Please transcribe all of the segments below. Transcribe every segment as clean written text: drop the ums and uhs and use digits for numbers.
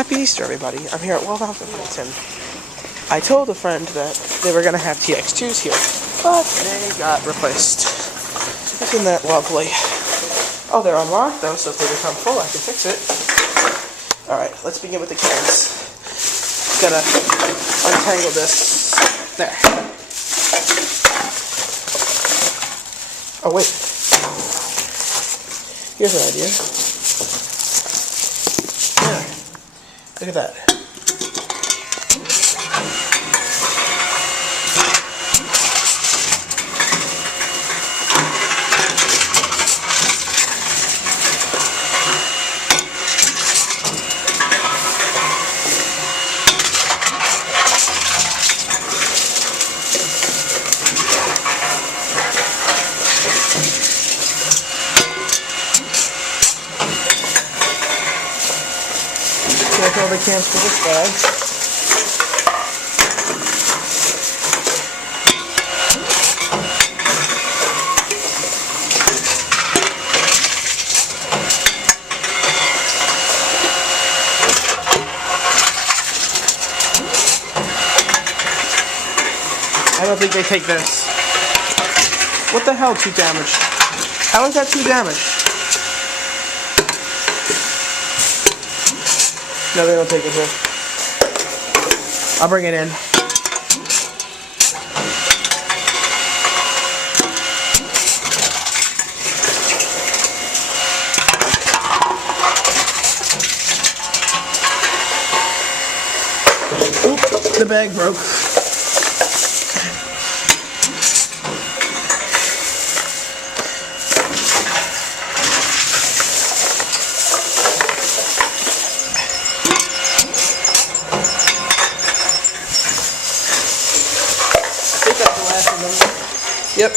Happy Easter, everybody. I'm here at Waldbaum in Huntington. I told a friend that they were going to have TX2s here, but they got replaced. Isn't that lovely? Oh, they're unlocked, though, so if they become full, I can fix it. Alright, let's begin with the cans. Gotta untangle this. There. Oh, wait. Here's an idea. Yeah. Look at that. Take all the cans to this bag. I don't think they take this. What the hell, 2 damage? How is that 2 damage? No, they don't take it here. I'll bring it in. Oop, the bag broke. Yep.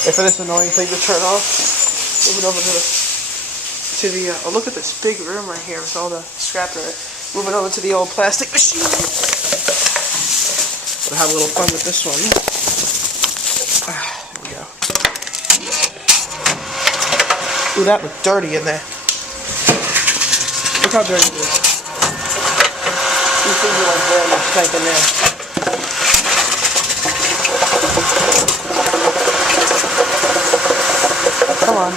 Wait for this annoying thing to turn off. Move it over to the oh, look at this big room right here with all the scrap in it. Move it over to the old plastic machine. We'll have a little fun with this one. There we go. Ooh, that looked dirty in there. Look how dirty it is. These things are like brand new tank in there. Come on.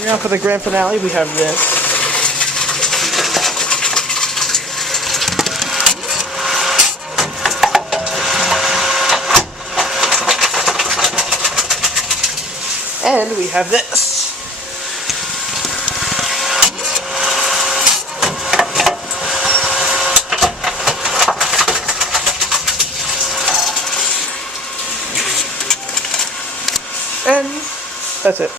And now for the grand finale, we have this. And we have this. And that's it.